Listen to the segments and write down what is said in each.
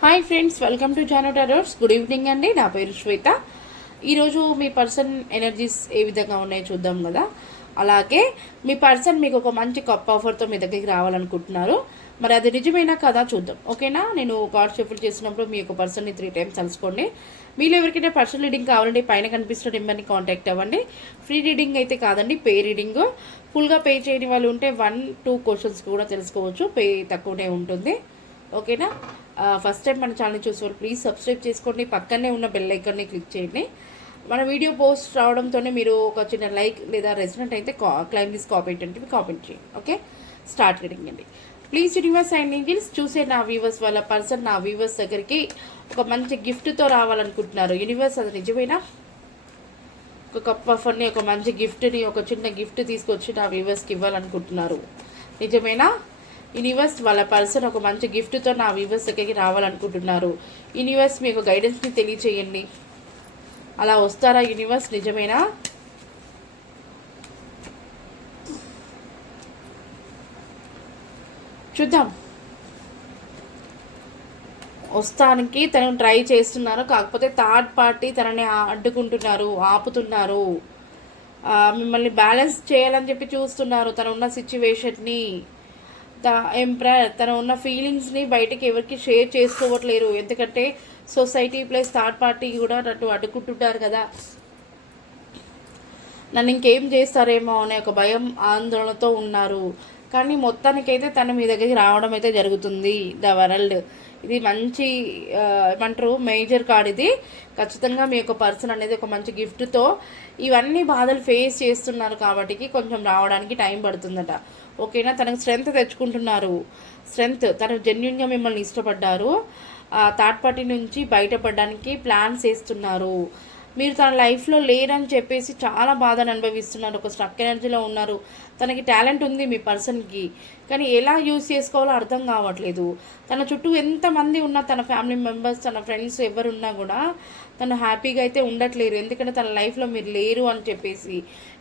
Hi friends, welcome to Jaano tarots. Good evening అండి. నా పేరు శ్వేత. ఈరోజు మీ పర్సన్ ఎనర్జీస్ ఏ విధంగా ఉన్నాయో చూద్దాం కదా. అలాగే మీ పర్సన్ మీకు ఒక మంచి కప్ ఆఫర్తో మీ దగ్గరికి రావాలనుకుంటున్నారు. మరి అది నిజమేనా కదా చూద్దాం, ఓకేనా. నేను కార్డ్ షఫుల్ చేసినప్పుడు మీ యొక్క పర్సన్ని 3 టైమ్స్ తెలుసుకోండి. మీలో ఎవరికైనా పర్సనల్ రీడింగ్ కావాలంటే పైన కనిపిస్తున్న నెంబర్ని కాంటాక్ట్ అవ్వండి. ఫ్రీ రీడింగ్ అయితే కాదండి, పే రీడింగ్. ఫుల్గా పే చేయని వాళ్ళు ఉంటే 1-2 క్వశ్చన్స్ కూడా తెలుసుకోవచ్చు. పే తక్కువనే ఉంటుంది, ఓకేనా. ఫస్ట్ టైం మన ఛానల్ చూసేవాళ్ళు ప్లీజ్ సబ్స్క్రైబ్ చేసుకోండి. పక్కనే ఉన్న బెల్ ఐకాన్ని క్లిక్ చేయండి. మన వీడియో పోస్ట్ రావడంతోనే మీరు ఒక చిన్న లైక్ లేదా రెసిడెంట్ అయితే క్లైమ్ దిస్ కామెంట్ అంటే కామెంట్ చేయండి. ఓకే, స్టార్ట్ రీడింగ్ అండి. ప్లీజ్ యూనివర్స్ అండ్ ఏంజిల్స్, చూసే నా వ్యూవర్స్ వాళ్ళ పర్సన్ నా వ్యూవర్స్ దగ్గరికి ఒక మంచి గిఫ్ట్తో రావాలనుకుంటున్నారు. యూనివర్స్ అది నిజమేనా? ఒక కప్ ఆఫర్ని, ఒక మంచి గిఫ్ట్ని, ఒక చిన్న గిఫ్ట్ తీసుకొచ్చి నా వ్యూవర్స్కి ఇవ్వాలనుకుంటున్నారు. నిజమేనా? యూనివర్స్ వాళ్ళ పర్సన్ ఒక మంచి గిఫ్ట్తో నా వ్యూవర్స్ దగ్గరికి రావాలనుకుంటున్నారు. యూనివర్స్ మీకు గైడెన్స్ని తెలియచేయండి. అలా వస్తారా యూనివర్స్? నిజమేనా? చూద్దాం. వస్తానికి తను ట్రై చేస్తున్నారు, కాకపోతే థర్డ్ పార్టీ తనని అడ్డుకుంటున్నారు, ఆపుతున్నారు. మిమ్మల్ని బ్యాలెన్స్ చేయాలని చెప్పి చూస్తున్నారు. తను ఉన్న సిచ్యువేషన్ని, ఎంప్రయర్ తను ఉన్న ఫీలింగ్స్ని బయటకి ఎవరికి షేర్ చేసుకోవట్లేరు. ఎందుకంటే సొసైటీ ప్లస్ థర్డ్ పార్టీ కూడా నన్ను అడ్డుకుంటుంటారు కదా, నన్ను ఇంకేం చేస్తారేమో అనే ఒక భయం, ఆందోళనతో ఉన్నారు. కానీ మొత్తానికైతే తను మీ దగ్గరికి రావడం అయితే జరుగుతుంది. ద వరల్డ్, ఇది మంచి ఏమంటారు మేజర్ కార్డ్. ఇది ఖచ్చితంగా మీ యొక్క పర్సన్ అనేది ఒక మంచి గిఫ్ట్తో ఇవన్నీ బాధలు ఫేస్ చేస్తున్నారు కాబట్టి కొంచెం రావడానికి టైం పడుతుందట, ఓకేనా. తనకు స్ట్రెంగ్త్ తెచ్చుకుంటున్నారు. స్ట్రెంగ్త్, తను జెన్యున్గా మిమ్మల్ని ఇష్టపడ్డారు. థర్డ్ పార్టీ నుంచి బయటపడడానికి ప్లాన్స్ వేస్తున్నారు. మీరు తన లైఫ్లో లేరని చెప్పేసి చాలా బాధను అనుభవిస్తున్నారు. ఒక స్ట్రక్ ఎనర్జీలో ఉన్నారు. తనకి టాలెంట్ ఉంది మీ పర్సన్కి, కానీ ఎలా యూజ్ చేసుకోవాలో అర్థం కావట్లేదు. తన చుట్టూ ఎంతమంది ఉన్నా, తన ఫ్యామిలీ మెంబర్స్, తన ఫ్రెండ్స్ ఎవరున్నా కూడా తను హ్యాపీగా అయితే ఉండట్లేరు. ఎందుకంటే తన లైఫ్లో మీరు లేరు అని చెప్పేసి.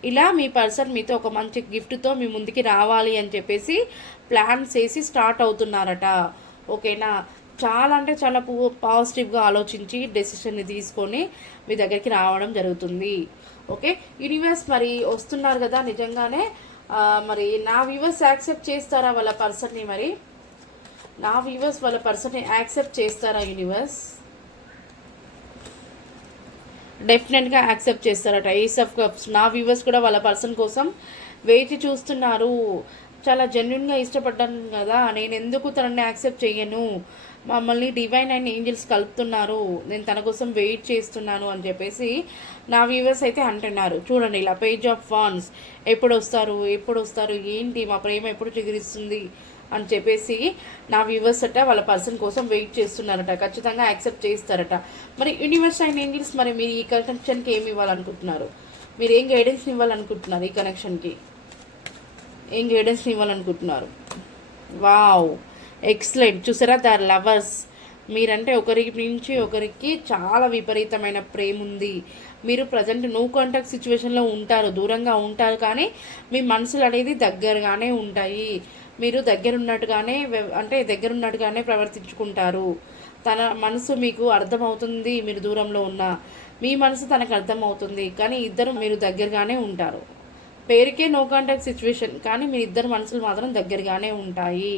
ఇలా మీ పర్సన్ మీతో ఒక మంచి గిఫ్ట్తో మీ ముందుకి రావాలి అని చెప్పేసి ప్లాన్స్ చేసి స్టార్ట్ అవుతున్నారట, ఓకేనా. చాలా అంటే చాలా పాజిటివ్గా ఆలోచించి డెసిషన్ని తీసుకొని మీ దగ్గరికి రావడం జరుగుతుంది. ఓకే యూనివర్స్, మరి వస్తున్నారు కదా నిజంగానే. మరి నా వ్యూవర్స్ యాక్సెప్ట్ చేస్తారా వాళ్ళ పర్సన్ని? మరి నా వ్యూవర్స్ వాళ్ళ పర్సన్ని యాక్సెప్ట్ చేస్తారా యూనివర్స్? డెఫినెట్గా యాక్సెప్ట్ చేస్తారట. ఏస్ ఆఫ్ కప్స్, నా వ్యూవర్స్ కూడా వాళ్ళ పర్సన్ కోసం వేచి చూస్తున్నారు. చాలా జెన్యున్గా ఇష్టపడ్డాను కదా, నేను ఎందుకు తనని యాక్సెప్ట్ చేయను, మమ్మల్ని డివైన్ అండ్ ఏంజిల్స్ కలుపుతున్నారు, నేను తన కోసం వెయిట్ చేస్తున్నాను అని చెప్పేసి నా వ్యూవర్స్ అయితే అంటున్నారు. చూడండి, ఇలా పేజ్ ఆఫ్ వాన్స్, ఎప్పుడు వస్తారు, ఏంటి మా ప్రేమ ఎప్పుడు చిగురిస్తుంది అని చెప్పేసి నా వ్యూవర్స్ అట వాళ్ళ పర్సన్ కోసం వెయిట్ చేస్తున్నారట. ఖచ్చితంగా యాక్సెప్ట్ చేస్తారట. మరి యూనివర్స్ అండ్ ఏంజిల్స్, మరి మీరు ఈ కనెక్షన్కి ఏమి ఇవ్వాలనుకుంటున్నారు? మీరు ఏం గైడెన్స్ని ఇవ్వాలనుకుంటున్నారు? ఈ కనెక్షన్కి ఏం గైడెన్స్ని ఇవ్వాలనుకుంటున్నారు? Wow, excellent. చూసారా, ద లవర్స్, మీరంటే ఒకరి నుంచి ఒకరికి చాలా విపరీతమైన ప్రేమ ఉంది. మీరు ప్రజెంట్ నో కాంటాక్ట్ సిచ్యువేషన్లో ఉంటారు, దూరంగా ఉంటారు, కానీ మీ మనసులు అనేది దగ్గరగానే ఉంటాయి. మీరు దగ్గరున్నట్టుగానే ప్రవర్తించుకుంటారు. తన మనసు మీకు అర్థమవుతుంది. మీరు దూరంలో ఉన్నా మీ మనసు తనకు అర్థమవుతుంది. కానీ ఇద్దరు మీరు దగ్గరగానే ఉంటారు. పేరుకే నో కాంటాక్ట్ సిచ్యువేషన్, కానీ మీ ఇద్దరు మనసులు మాత్రం దగ్గరగానే ఉంటాయి.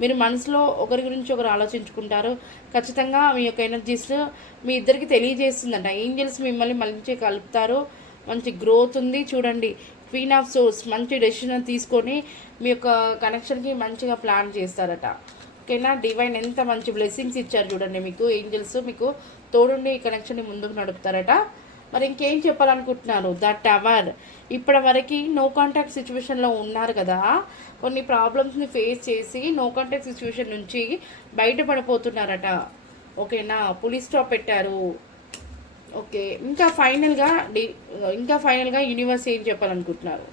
మీరు మనసులో ఒకరి గురించి ఒకరు ఆలోచించుకుంటారు. ఖచ్చితంగా మీ యొక్క ఎనర్జీస్ మీ ఇద్దరికి తెలియజేస్తుందంట. ఏంజల్స్ మిమ్మల్ని మంచి కలుపుతారు. మంచి గ్రోత్ ఉంది. చూడండి, క్వీన్ ఆఫ్ సోర్స్ మంచి డెసిషన్ తీసుకొని మీ యొక్క కనెక్షన్కి మంచిగా ప్లాన్ చేస్తారట, ఓకేనా. డివైన్ ఎంత మంచి బ్లెస్సింగ్స్ ఇచ్చారు చూడండి మీకు. ఏంజల్స్ మీకు తోడుండి ఈ కనెక్షన్ని ముందుకు నడుపుతారట. మరి ఇంకేం చెప్పాలనుకుంటున్నారు? ద టవర్, ఇప్పటి వరకు నో కాంటాక్ట్ సిచ్యువేషన్లో ఉన్నారు కదా, కొన్ని ప్రాబ్లమ్స్ని ఫేస్ చేసి నో కాంటాక్ట్ సిచ్యువేషన్ నుంచి బయటపడిపోతున్నారట, ఓకేనా. పులిస్ స్టాప్ పెట్టారు. ఓకే, ఇంకా ఫైనల్గా యూనివర్స్ ఏం చెప్పాలనుకుంటున్నారు?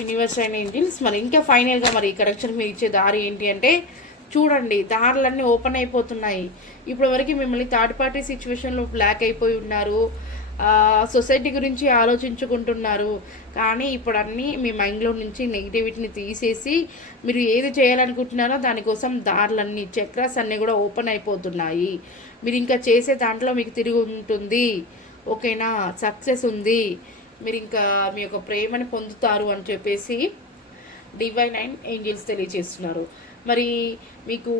యూనివర్స్ అండ్ ఏంజిల్స్, మరి ఇంకా ఫైనల్గా మరి ఈ కరెక్షన్ మీరు ఇచ్చే దారి ఏంటి అంటే, చూడండి, దారులన్నీ ఓపెన్ అయిపోతున్నాయి. ఇప్పటి వరకు మిమ్మల్ని థర్డ్ పార్టీ సిచ్యువేషన్లో బ్లాక్ అయిపోయి ఉన్నారు. సొసైటీ గురించి ఆలోచించుకుంటున్నారు. కానీ ఇప్పుడు అన్నీ మీ మైండ్లో నుంచి నెగిటివిటీని తీసేసి మీరు ఏది చేయాలనుకుంటున్నారో దానికోసం దారులన్నీ చక్రాస్ అన్నీ కూడా ఓపెన్ అయిపోతున్నాయి. మీరు ఇంకా చేసే దాంట్లో మీకు తిరిగి ఉంటుంది. ఓకేనా, సక్సెస్ ఉంది. మీరు ఇంకా మీ యొక్క ప్రేమని పొందుతారు అని చెప్పేసి డివైన్ అండ్ ఏంజల్స్ తెలియజేస్తున్నారు. మరి మీకు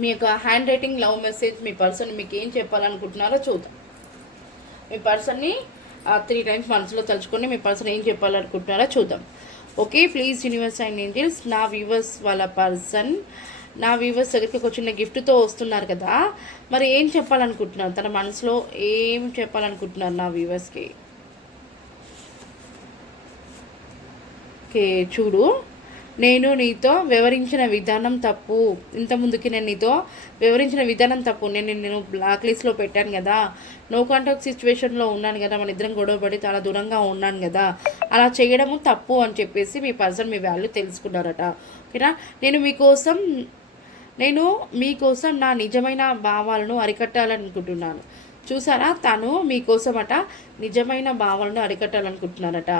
మీ యొక్క హ్యాండ్ రైటింగ్ లవ్ మెసేజ్ మీ పర్సన్ మీకు ఏం చెప్పాలనుకుంటున్నారో చూద్దాం. మీ పర్సన్ని 3 టైమ్స్ మనసులో తలుచుకొని మీ పర్సన్ ఏం చెప్పాలనుకుంటున్నారో చూద్దాం. Okay, please universe and angels, నా వ్యూవర్స్ వాళ్ళ పర్సన్ నా వ్యూవర్స్ దగ్గరికి ఒక చిన్న గిఫ్ట్తో వస్తున్నారు కదా, మరి ఏం చెప్పాలనుకుంటున్నారు, తన మనసులో ఏం చెప్పాలనుకుంటున్నారు నా వ్యూవర్స్కి. ఓకే, చూడు, నేను నీతో వివరించిన విధానం తప్పు. ఇంతకుముందుకి నేను నీతో వివరించిన విధానం తప్పు. నేను బ్లాక్ లిస్ట్లో పెట్టాను కదా, నో కాంటాక్ట్ సిచ్యువేషన్లో ఉన్నాను కదా, మన ఇద్దరం గొడవపడి చాలా దూరంగా ఉన్నాను కదా, అలా చేయడము తప్పు అని చెప్పేసి మీ పర్సన్ మీ వాల్యూ తెలుసుకున్నారట. ఓకేనా, నేను మీకోసం నా నిజమైన భావాలను అరికట్టాలనుకుంటున్నాను. చూసారా, తను మీకోసమట నిజమైన భావాలను అరికట్టాలనుకుంటున్నారట.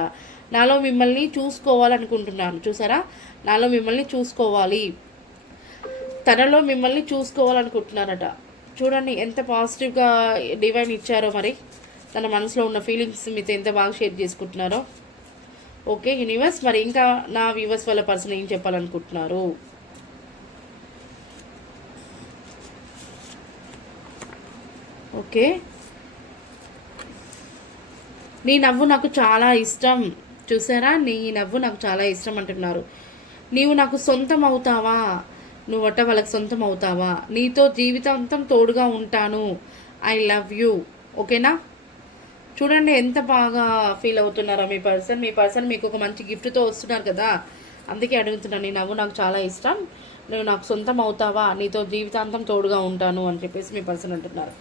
నాలో మిమ్మల్ని చూసుకోవాలనుకుంటున్నాను. చూసారా, నాలో మిమ్మల్ని చూసుకోవాలి, తనలో మిమ్మల్ని చూసుకోవాలనుకుంటున్నారట. చూడండి ఎంత పాజిటివ్గా డివైన్ ఇచ్చారో. మరి తన మనసులో ఉన్న ఫీలింగ్స్ మీతో ఎంత బాగా షేర్ చేసుకుంటున్నారో. ఓకే యూనివర్స్, మరి ఇంకా నా వ్యూవర్స్ వాళ్ళ పర్సన్ ఏం చెప్పాలనుకుంటున్నారు. ఓకే, నీ నవ్వు నాకు చాలా ఇష్టం. చూసారా, నీ నవ్వు నాకు చాలా ఇష్టం అంటున్నారు. నీవు నాకు సొంతం అవుతావా, నువ్వట వాళ్ళకి సొంతం అవుతావా, నీతో జీవితాంతం తోడుగా ఉంటాను, ఐ లవ్ యూ. ఓకేనా, చూడండి ఎంత బాగా ఫీల్ అవుతున్నారో మీ పర్సన్ మీకు ఒక మంచి గిఫ్ట్తో వస్తున్నారు కదా, అందుకే అడుగుతున్నాను. నీ నవ్వు నాకు చాలా ఇష్టం, నువ్వు నాకు సొంతం అవుతావా, నీతో జీవితాంతం తోడుగా ఉంటాను అని చెప్పేసి మీ పర్సన్ అంటున్నారు.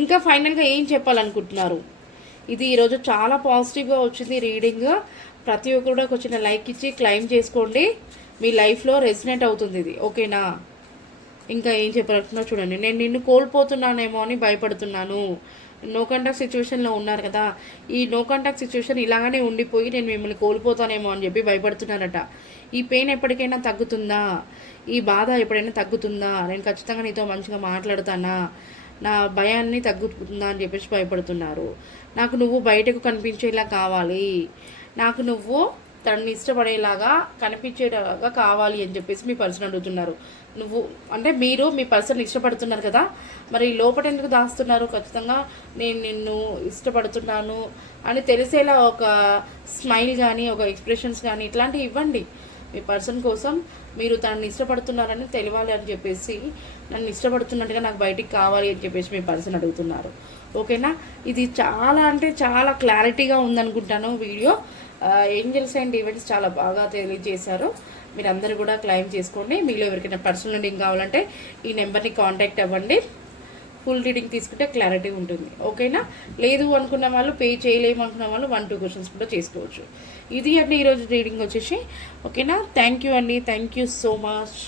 ఇంకా ఫైనల్గా ఏం చెప్పాలనుకుంటున్నారు. ఇది ఈరోజు చాలా పాజిటివ్గా వచ్చింది రీడింగ్. ప్రతి ఒక్కరు కూడా ఒక చిన్న లైక్ ఇచ్చి క్లైమ్ చేసుకోండి, మీ లైఫ్లో రెసినేట్ అవుతుంది ఇది. ఓకేనా, ఇంకా ఏం చెప్పాలంటున్నా చూడండి. నేను నిన్ను కోల్పోతున్నానేమో అని భయపడుతున్నాను. నో కాంటాక్ట్ సిచ్యువేషన్లో ఉన్నారు కదా, ఈ నో కాంటాక్ట్ సిచ్యువేషన్ ఇలాగనే ఉండిపోయి నేను మిమ్మల్ని కోల్పోతానేమో అని చెప్పి భయపడుతున్నారట. ఈ పెయిన్ ఎప్పటికైనా తగ్గుతుందా, ఈ బాధ ఎప్పుడైనా తగ్గుతుందా, నేను ఖచ్చితంగా నీతో మంచిగా మాట్లాడుతానా, నా భయాన్ని తగ్గుతుందా అని చెప్పేసి భయపడుతున్నారు. నాకు నువ్వు బయటకు కనిపించేలా కావాలి, నాకు నువ్వు తనని ఇష్టపడేలాగా కనిపించేలాగా కావాలి అని చెప్పేసి మీ పర్సన్ అడుగుతున్నారు. నువ్వు అంటే మీరు మీ పర్సన్ ఇష్టపడుతున్నారు కదా, మరి లోపల ఎందుకు దాస్తున్నారు. ఖచ్చితంగా నేను నిన్ను ఇష్టపడుతున్నాను అని తెలిసేలా ఒక స్మైల్ కానీ ఒక ఎక్స్ప్రెషన్స్ కానీ ఇట్లాంటివి ఇవ్వండి. మీ పర్సన్ కోసం మీరు తనని ఇష్టపడుతున్నారని తెలియాలి అని చెప్పేసి, నన్ను ఇష్టపడుతున్నట్టుగా నాకు బయటికి కావాలి అని చెప్పేసి మీ పర్సన్ అడుగుతున్నారు. ఓకేనా, ఇది చాలా అంటే చాలా క్లారిటీగా ఉందనుకుంటాను వీడియో. ఏంజల్స్ అండ్ ఈవెంట్స్ చాలా బాగా తెలియజేశారు. మీరందరూ కూడా క్లైమ్ చేసుకోండి. మీలో ఎవరికైనా పర్సనల్ రీడింగ్ కావాలంటే ఈ నెంబర్ని కాంటాక్ట్ అవ్వండి. ఫుల్ రీడింగ్ తీసుకుంటే క్లారిటీ ఉంటుంది. ఓకేనా, లేదు అనుకున్న వాళ్ళు, పే చేయలేము అనుకున్న వాళ్ళు 1-2 క్వశ్చన్స్ కూడా చేసుకోవచ్చు. ఇది అండి ఈరోజు రీడింగ్ వచ్చేసి. ఓకేనా, థ్యాంక్ యూ అండి, థ్యాంక్ యూ సో మచ్.